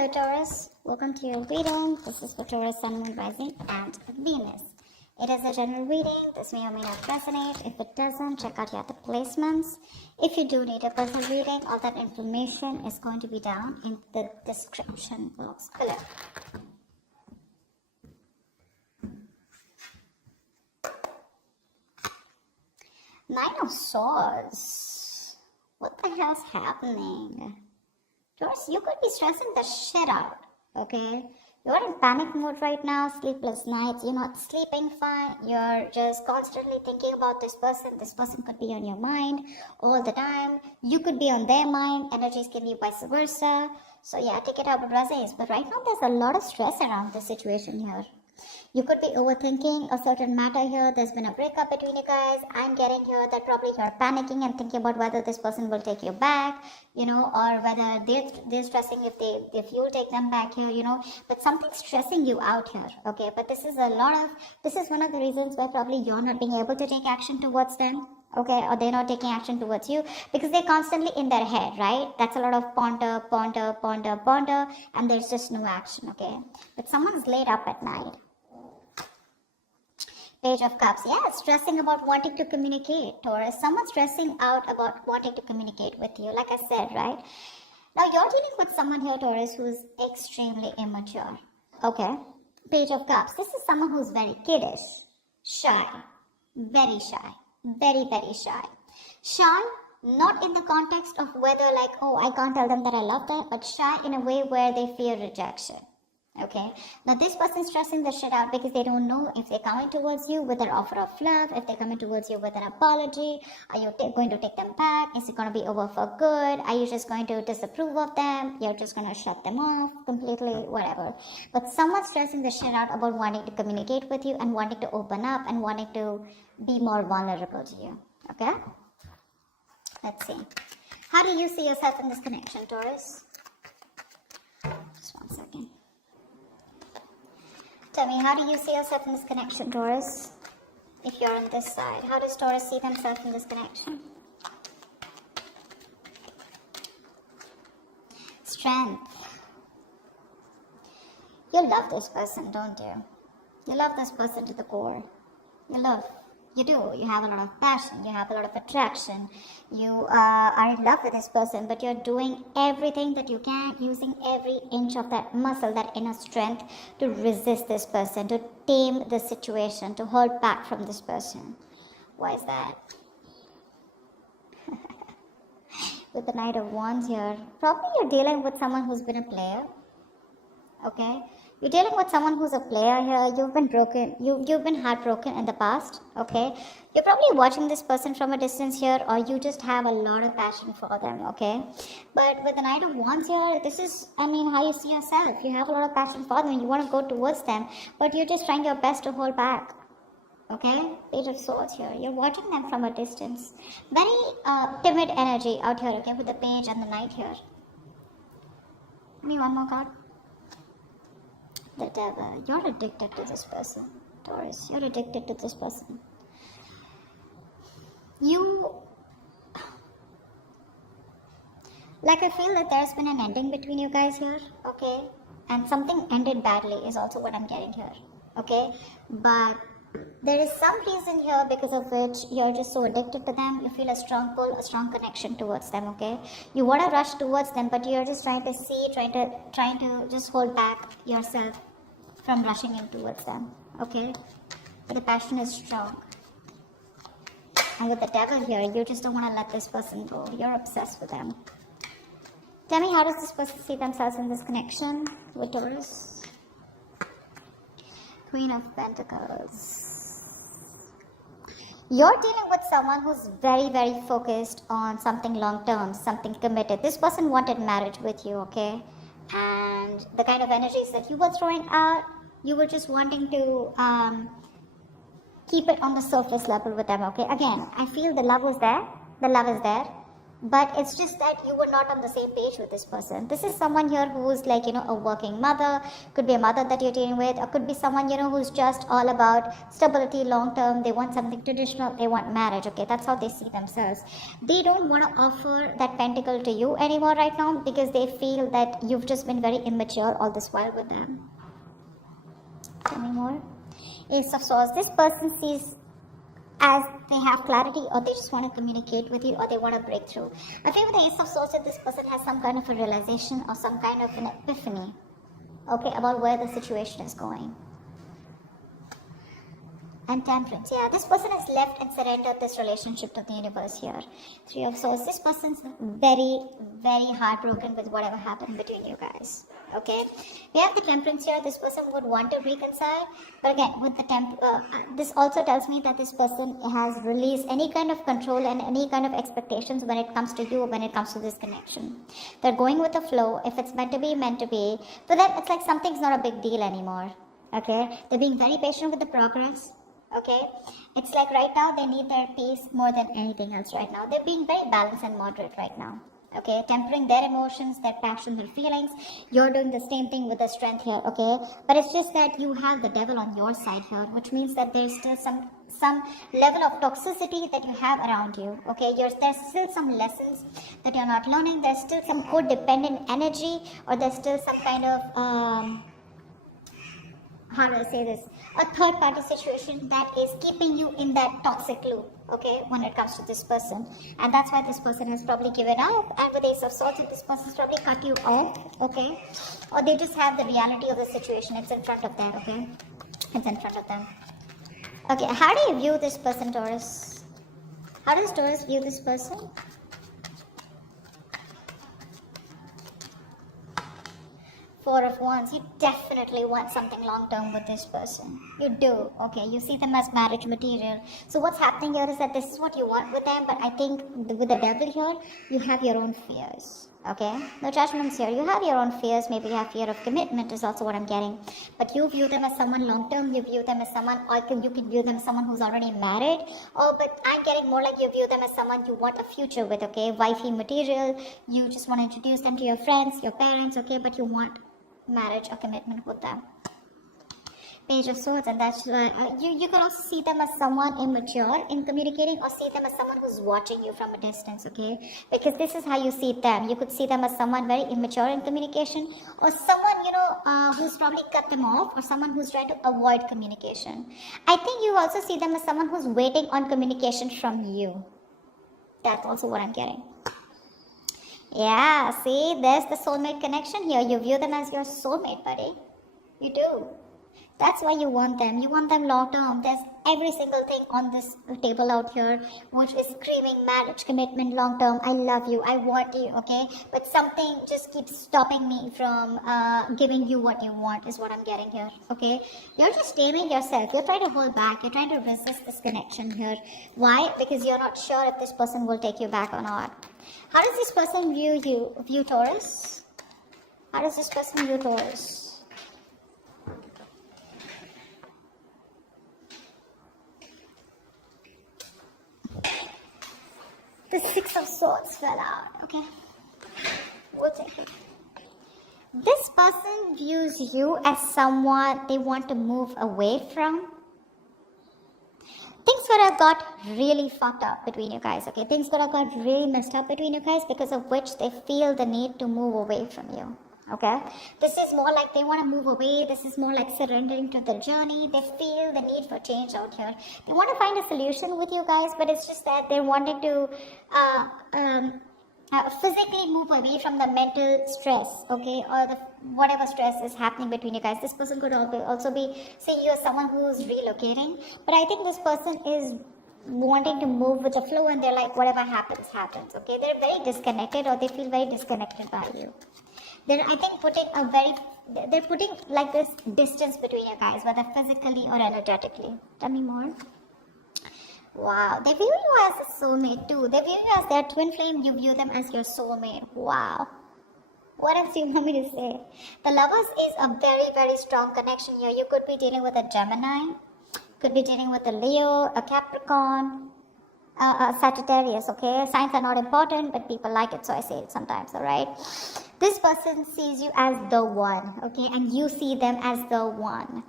Hello Taurus, welcome to your reading. This is for Taurus, Sun, Moon, Rising and Venus. It is a general reading. This may or may not resonate. If it doesn't, check out your other placements. If you do need a personal reading, all that information is going to be down in the description box below. Nine of Swords. What the hell's happening? Taurus, you could be stressing the shit out, okay? You're in panic mode right now, sleepless nights, you're not sleeping fine, you're just constantly thinking about this person could be on your mind all the time, you could be on their mind, energies can be vice versa. So yeah, take it out with resonates, but right now there's a lot of stress around this situation here. You could be overthinking a certain matter here. There's been a breakup between you guys. I'm getting here that probably you're panicking and thinking about whether this person will take you back, or whether they're stressing if you'll take them back here, but something's stressing you out here, okay? But this is one of the reasons why probably you're not being able to take action towards them, okay, or they're not taking action towards you because they're constantly in their head, right? That's a lot of ponder, and there's just no action, okay? But someone's laid up at night. Page of Cups. Yeah, stressing about wanting to communicate, Taurus. Someone's stressing out about wanting to communicate with you, like I said, right? Now, you're dealing with someone here, Taurus, who's extremely immature, okay? Page of Cups. This is someone who's very kiddish, shy, very shy, very, very shy. Shy, not in the context of whether like, oh, I can't tell them that I love them, but shy in a way where they fear rejection. Okay, now this person's stressing the shit out because they don't know if they're coming towards you with an offer of love, if they're coming towards you with an apology. Are you going to take them back? Is it going to be over for good? Are you just going to disapprove of them? You're just going to shut them off completely, whatever. But someone's stressing the shit out about wanting to communicate with you and wanting to open up and wanting to be more vulnerable to you. Okay, let's see. How do you see yourself in this connection, Taurus? Just one second. Tell me, how do you see yourself in this connection, Taurus? If you're on this side, how does Taurus see themselves in this connection? Strength. You love this person, don't you? You love this person to the core. You do. You have a lot of passion. You have a lot of attraction. You are in love with this person, but you're doing everything that you can, using every inch of that muscle, that inner strength to resist this person, to tame the situation, to hold back from this person. Why is that? With the Knight of Wands here, probably you're dealing with someone who's been a player. Okay? You're dealing with someone who's a player here. You've been broken. You've been heartbroken in the past. Okay, you're probably watching this person from a distance here, or you just have a lot of passion for them. Okay, but with the Knight of Wands here, this is, how you see yourself. You have a lot of passion for them, and you want to go towards them, but you're just trying your best to hold back. Okay, Page of Swords here. You're watching them from a distance. Very timid energy out here. Okay, with the Page and the Knight here. Give me one more card. The Devil. You're addicted to this person, Taurus. You're addicted to this person. I feel that there's been an ending between you guys here, okay? And something ended badly is also what I'm getting here, okay? But there is some reason here because of which you're just so addicted to them. You feel a strong pull, a strong connection towards them, okay? You want to rush towards them, but you're just trying to just hold back yourself from rushing in towards them, okay? But the passion is strong. And with the Devil here, you just don't want to let this person go. You're obsessed with them. Tell me, how does this person see themselves in this connection with Taurus? Queen of Pentacles. You're dealing with someone who's very, very focused on something long-term, something committed. This person wanted marriage with you, okay? And the kind of energies that you were throwing out, you were just wanting to keep it on the surface level with them, okay? Again, I feel the love is there. The love is there. but it's just that you were not on the same page with this person. This is someone here who's like, a working mother, could be a mother that you're dealing with, or could be someone, who's just all about stability long term. They want something traditional, they want marriage, okay? That's how they see themselves. They don't want to offer that pentacle to you anymore right now because they feel that you've just been very immature all this while with them. Tell me more. Ace of Swords. This person sees as they have clarity, or they just want to communicate with you, or they want to break through. I feel with the Ace of Swords that this person has some kind of a realization or some kind of an epiphany, okay, about where the situation is going. And Temperance. Yeah, this person has left and surrendered this relationship to the universe here. Three of Swords. This person's very, very heartbroken with whatever happened between you guys. Okay, we have the Temperance here. This person would want to reconcile, but again, with the this also tells me that this person has released any kind of control and any kind of expectations when it comes to you, when it comes to this connection. They're going with the flow. If it's meant to be, meant to be. For them, it's like something's not a big deal anymore. Okay, they're being very patient with the progress. Okay, it's like right now they need their peace more than anything else right now. They're being very balanced and moderate right now. Okay, tempering their emotions, their passion, their feelings. You're doing the same thing with the strength here, okay? But it's just that you have the devil on your side here, which means that there's still some level of toxicity that you have around you, okay? There's still some lessons that you're not learning. There's still some codependent energy, or there's still some kind of, how do I say this? A third party situation that is keeping you in that toxic loop, okay, when it comes to this person. And that's why this person has probably given up. And with Ace of Swords, this person's probably cut you off, okay? Or they just have the reality of the situation. It's in front of them, okay? It's in front of them. Okay, how do you view this person, Taurus? How does Taurus view this person? Four of Wands. You definitely want something long term with this person. You do. Okay, you see them as marriage material. So what's happening here is that this is what you want with them, but I think with the devil here, you have your own fears. Okay, no judgments here. You have your own fears. Maybe you have fear of commitment is also what I'm getting. But you view them as someone long term. You view them as someone, or you can view them as someone who's already married. Oh, but I'm getting more like you view them as someone you want a future with. Okay, wifey material. You just want to introduce them to your friends, your parents. Okay, but you want marriage or commitment with them. Page of Swords, and that's you can also see them as someone immature in communicating, or see them as someone who's watching you from a distance, okay? Because this is how you see them. You could see them as someone very immature in communication, or someone, who's probably cut them off, or someone who's trying to avoid communication. I think you also see them as someone who's waiting on communication from you. That's also what I'm getting. Yeah, see, there's the soulmate connection here. You view them as your soulmate, buddy. You do. That's why you want them. You want them long term. There's every single thing on this table out here which is screaming marriage, commitment, long term. I love you. I want you, okay? But something just keeps stopping me from giving you what you want is what I'm getting here, okay? You're just taming yourself. You're trying to hold back. You're trying to resist this connection here. Why? Because you're not sure if this person will take you back or not. How does this person view Taurus? How does this person view Taurus? The Six of Swords fell out, okay? We'll take it. This person views you as someone they want to move away from. Things could have got really fucked up between you guys, okay? Things could have got really messed up between you guys, because of which they feel the need to move away from you, okay? This is more like they want to move away. This is more like surrendering to their journey. They feel the need for change out here. They want to find a solution with you guys, but it's just that they're wanting to physically move away from the mental stress, okay, or the whatever stress is happening between you guys. This person could also be seeing you as someone who's relocating, but I think this person is wanting to move with the flow, and they're like, whatever happens, happens, okay? They're very disconnected, or they feel very disconnected by you. They're, I think, they're putting like this distance between you guys, whether physically or energetically. Tell me more. Wow, they view you as a soulmate too. They view you as their twin flame. You view them as your soulmate. Wow. What else do you want me to say? The Lovers is a very, very strong connection here. You could be dealing with a Gemini, could be dealing with a Leo, a Capricorn, Sagittarius, okay? Signs are not important, but people like it, so I say it sometimes, alright? This person sees you as the one, okay? And you see them as the one.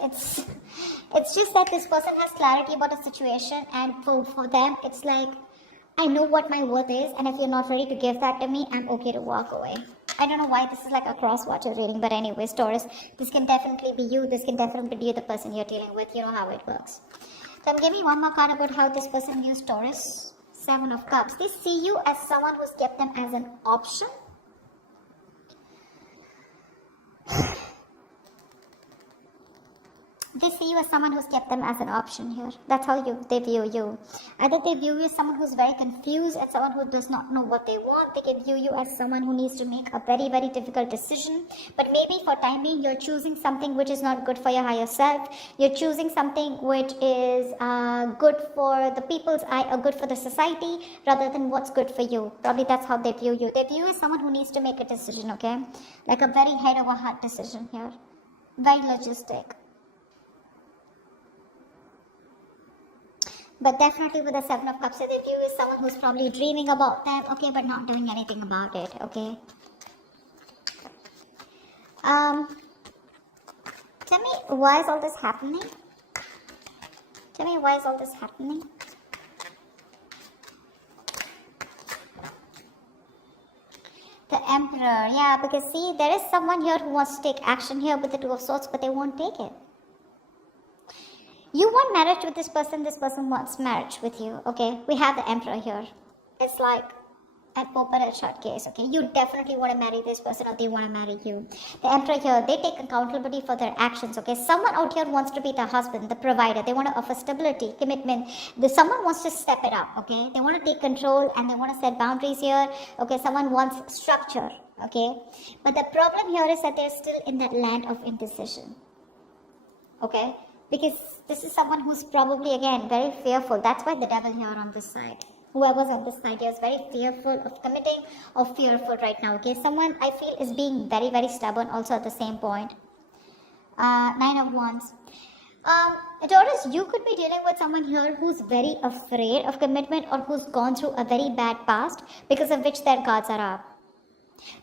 It's just that this person has clarity about a situation, and for them, it's like, I know what my worth is, and if you're not ready to give that to me, I'm okay to walk away. I don't know why this is like a cross-watcher reading, but anyways, Taurus, this can definitely be you. This can definitely be the person you're dealing with. You know how it works. So give me one more card about how this person views Taurus. Seven of Cups. They see you as someone who's kept them as an option. They see you as someone who's kept them as an option here. That's how they view you. Either they view you as someone who's very confused and someone who does not know what they want. They can view you as someone who needs to make a very, very difficult decision. But maybe for time being, you're choosing something which is not good for your higher self. You're choosing something which is good for the people's eye or good for the society rather than what's good for you. Probably that's how they view you. They view you as someone who needs to make a decision, okay? Like a very head over heart decision here. Very logistic. But definitely with the Seven of Cups, they view is someone who's probably dreaming about them, okay, but not doing anything about it, okay? Tell me, why is all this happening? Tell me, why is all this happening? The Emperor, yeah, because see, there is someone here who wants to take action here with the Two of Swords, but they won't take it. You want marriage with this person wants marriage with you, okay? We have the Emperor here. It's like an open and shut case, okay? You definitely want to marry this person or they want to marry you. The Emperor here, they take accountability for their actions, okay? Someone out here wants to be the husband, the provider. They want to offer stability, commitment. Someone wants to step it up, okay? They want to take control and they want to set boundaries here, okay? Someone wants structure, okay? But the problem here is that they're still in that land of indecision, okay? Because this is someone who's probably, again, very fearful. That's why the devil here on this side. Whoever's on this side here is very fearful of committing or fearful right now. Okay, someone I feel is being very, very stubborn also at the same point. Nine of Wands. Taurus, you could be dealing with someone here who's very afraid of commitment or who's gone through a very bad past because of which their guards are up.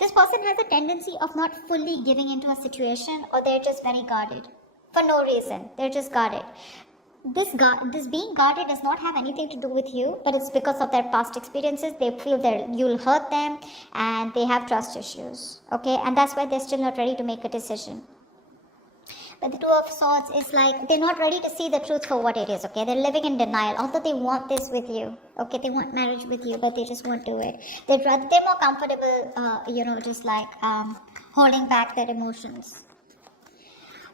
This person has a tendency of not fully giving into a situation, or they're just very guarded. For no reason. They're just guarded. This being guarded does not have anything to do with you, but it's because of their past experiences. They feel that you'll hurt them and they have trust issues. Okay, and that's why they're still not ready to make a decision. But the Two of Swords is like they're not ready to see the truth for what it is. Okay, they're living in denial. Although they want this with you. Okay, they want marriage with you, but they just won't do it. They're more comfortable, just like holding back their emotions.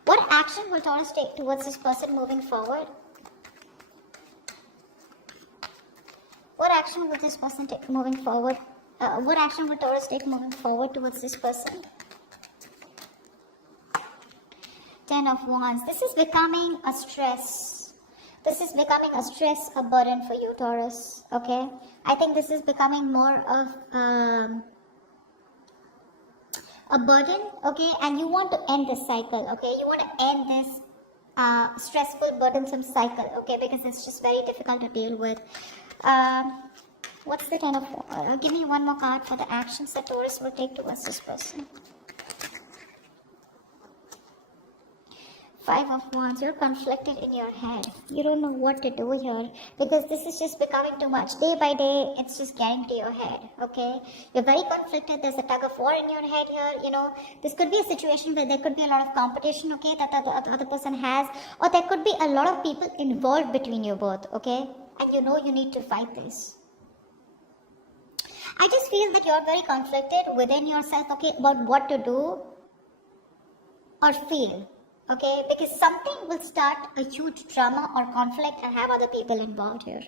What action will Taurus take towards this person moving forward? What action will this person take moving forward? What action will Taurus take moving forward towards this person? Ten of Wands. This is becoming a stress. This is becoming a stress, a burden for you, Taurus. Okay? I think this is becoming more of a burden, okay, and you want to end this cycle, okay, you want to end this stressful, burdensome cycle, okay, because it's just very difficult to deal with. What's the Ten of give me one more card for the actions that Taurus will take towards this person. Five of Wands. You're conflicted in your head. You don't know what to do here because this is just becoming too much. Day by day, it's just getting to your head, okay? You're very conflicted. There's a tug of war in your head here, This could be a situation where there could be a lot of competition, okay, that the other person has. Or there could be a lot of people involved between you both, okay? And you need to fight this. I just feel that you're very conflicted within yourself, okay, about what to do or feel. Okay, because something will start a huge drama or conflict and have other people involved here.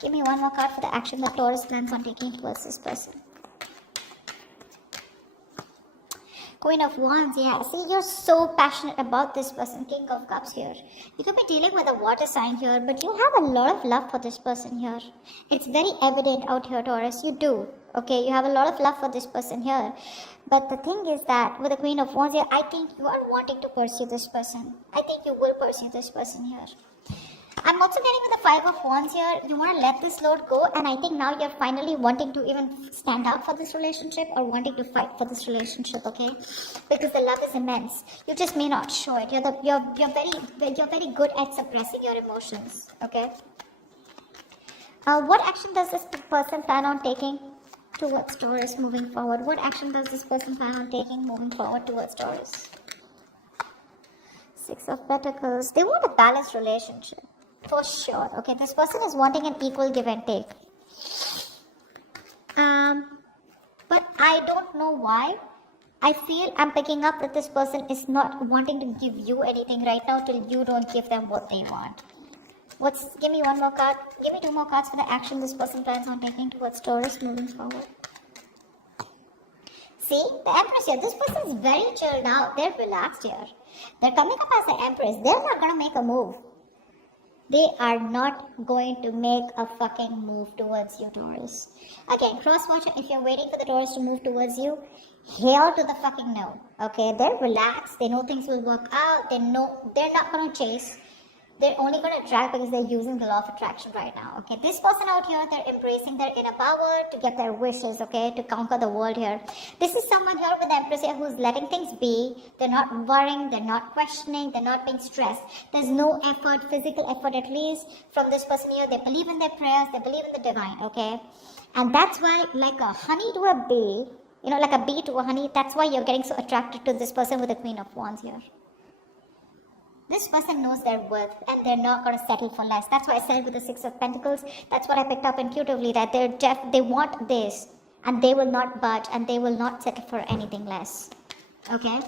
Give me one more card for the action that Taurus plans on taking towards this person. Queen of Wands, yeah. See, you're so passionate about this person. King of Cups here. You could be dealing with a water sign here, but you have a lot of love for this person here. It's very evident out here, Taurus. You do. Okay, you have a lot of love for this person here. But the thing is that with the Queen of Wands here, I think you are wanting to pursue this person. I think you will pursue this person here. I'm also getting with the Five of Wands here. You want to let this load go, and I think now you're finally wanting to even stand up for this relationship or wanting to fight for this relationship, okay? Because the love is immense. You just may not show it. You're very good at suppressing your emotions, okay? What action does this person plan on taking towards Taurus moving forward? What action does this person plan on taking moving forward towards Taurus? Six of Pentacles. They want a balanced relationship. For sure. Okay, this person is wanting an equal give and take. But I don't know why. I feel I'm picking up that this person is not wanting to give you anything right now till you don't give them what they want. Give me one more card. Give me two more cards for the action this person plans on taking towards Taurus moving forward. See, the Empress here. This person is very chilled out. They're relaxed here. They're coming up as the Empress. They're not going to make a move. They are not going to make a fucking move towards you, Taurus. Again, cross-watcher, if you're waiting for the Taurus to move towards you, hell to the fucking no. Okay, they're relaxed. They know things will work out. They know they're not going to chase. They're only going to attract because they're using the law of attraction right now. Okay, this person out here, they're embracing their inner power to get their wishes, okay, to conquer the world here. This is someone here with the Empress here who's letting things be. They're not worrying, they're not questioning, they're not being stressed. There's no effort, physical effort at least, from this person here. They believe in their prayers, they believe in the divine, okay? And that's why, like a honey to a bee, like a bee to a honey, that's why you're getting so attracted to this person with the Queen of Wands here. This person knows their worth and they're not going to settle for less. That's why I said it with the Six of Pentacles. That's what I picked up intuitively, that they want this and they will not budge and they will not settle for anything less. Okay?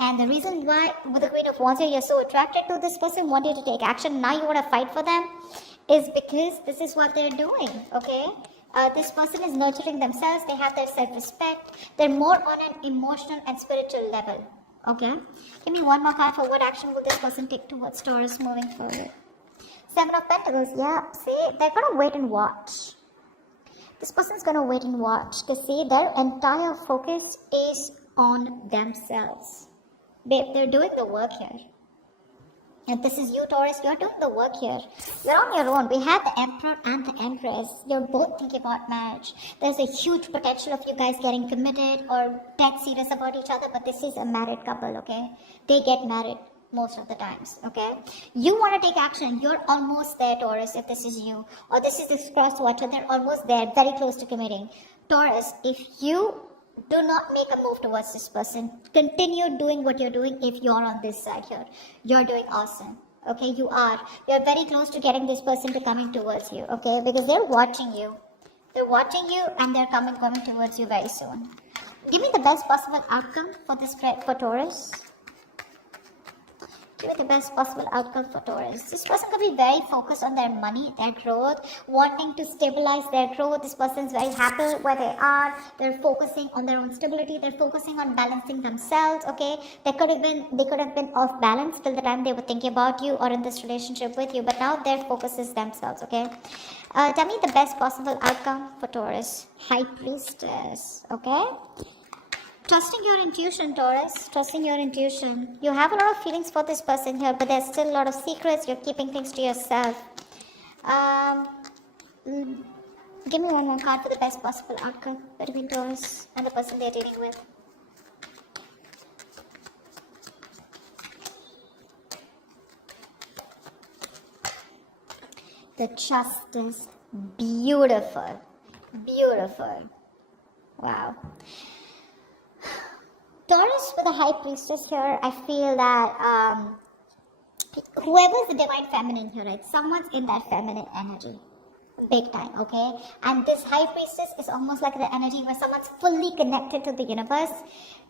And the reason why with the Queen of Wands you're so attracted to this person, want you to take action, now you want to fight for them, is because this is what they're doing. Okay? This person is nurturing themselves. They have their self-respect. They're more on an emotional and spiritual level. Okay, give me one more card for what action will this person take towards Taurus moving forward. Seven of Pentacles, yeah, see, they're going to wait and watch. This person's going to wait and watch to see their entire focus is on themselves. Babe, they're doing the work here. And this is you, Taurus, you're doing the work here. You're on your own. We have the Emperor and the Empress. You're both thinking about marriage. There's a huge potential of you guys getting committed or dead serious about each other, but this is a married couple, okay? They get married most of the times, okay? You want to take action. You're almost there, Taurus, if this is you. Or this is this cross-watcher. They're almost there, very close to committing. Taurus, if you do not make a move towards this person. Continue doing what you're doing if you're on this side here. You're doing awesome. Okay, you are. You're very close to getting this person to coming towards you. Okay, because they're watching you. They're watching you and they're coming towards you very soon. Give me the best possible outcome for this for Taurus. Give me the best possible outcome for Taurus. This person could be very focused on their money, their growth, wanting to stabilize their growth. This person's very happy where they are. They're focusing on their own stability. They're focusing on balancing themselves. Okay, they could have been off balance till the time they were thinking about you or in this relationship with you. But now their focus is themselves. Okay, tell me the best possible outcome for Taurus. High Priestess. Okay. Trusting your intuition, Taurus. Trusting your intuition. You have a lot of feelings for this person here, but there's still a lot of secrets. You're keeping things to yourself. Give me one more card for the best possible outcome between Taurus and the person they're dealing with. The Justice. Beautiful. Beautiful. Wow. Taurus with the High Priestess here, I feel that whoever's the divine feminine here, right? Someone's in that feminine energy. Big time, okay? And this High Priestess is almost like the energy where someone's fully connected to the universe.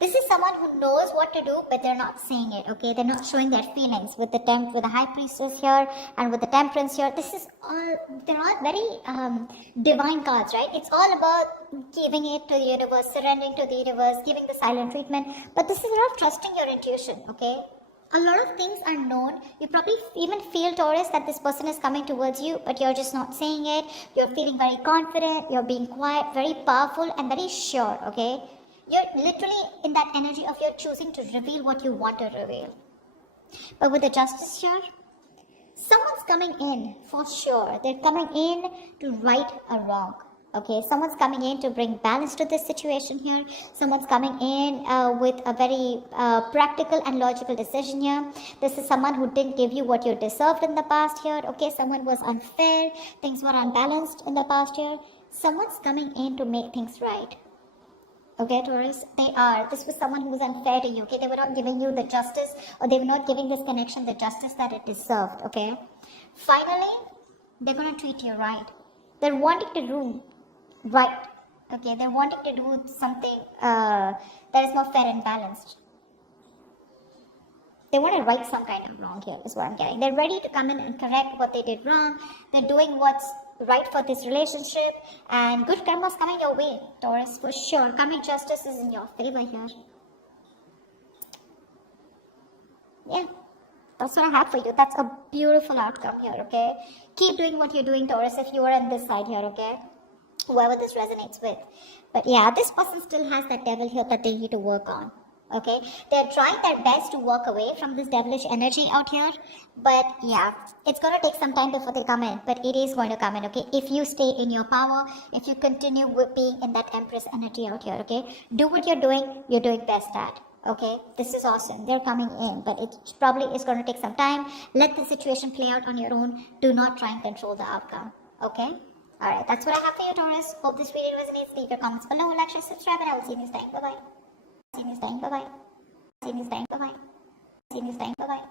This is someone who knows what to do, but they're not saying it, okay? They're not showing their feelings with the High Priestess here and with the Temperance here. They're all very divine cards, right? It's all about giving it to the universe, surrendering to the universe, giving the silent treatment. But this is about trusting your intuition, okay? A lot of things are known. You probably even feel, Taurus, that this person is coming towards you, but you're just not saying it. You're feeling very confident. You're being quiet, very powerful, and very sure, okay? You're literally in that energy of you're choosing to reveal what you want to reveal. But with the Justice here, Someone's coming in, for sure. They're coming in to right a wrong. Okay, someone's coming in to bring balance to this situation here. Someone's coming in with a very practical and logical decision here. This is someone who didn't give you what you deserved in the past here. Okay, someone was unfair. Things were unbalanced in the past year. Someone's coming in to make things right. Okay, Taurus, they are. This was someone who was unfair to you. Okay, they were not giving you the justice, or they were not giving this connection the justice that it deserved. Okay, finally, they're gonna treat you right. They're wanting to do right. Okay, they're wanting to do something that is more fair and balanced. They want to right some kind of wrong here, is what I'm getting. They're ready to come in and correct what they did wrong. They're doing what's right for this relationship, and good karma is coming your way, Taurus, for sure. Karmic justice is in your favor here. Yeah, that's what I have for you. That's a beautiful outcome here, okay? Keep doing what you're doing, Taurus, if you are on this side here, okay? Whoever this resonates with. But yeah, this person still has that devil here that they need to work on. Okay, they're trying their best to walk away from this devilish energy out here, but yeah, it's going to take some time before they come in, but it is going to come in. Okay, if you stay in your power, if you continue with being in that Empress energy out here, okay, do what you're doing best at. Okay, this is awesome. They're coming in, but it probably is going to take some time. Let the situation play out on your own. Do not try and control the outcome. Okay, all right, that's what I have for you, Taurus. Hope this video resonates. Leave your comments below, like, share, subscribe, and I will see you next time. Bye bye. See you next time. Bye bye. See you next time. Bye bye. See you next time. Bye bye.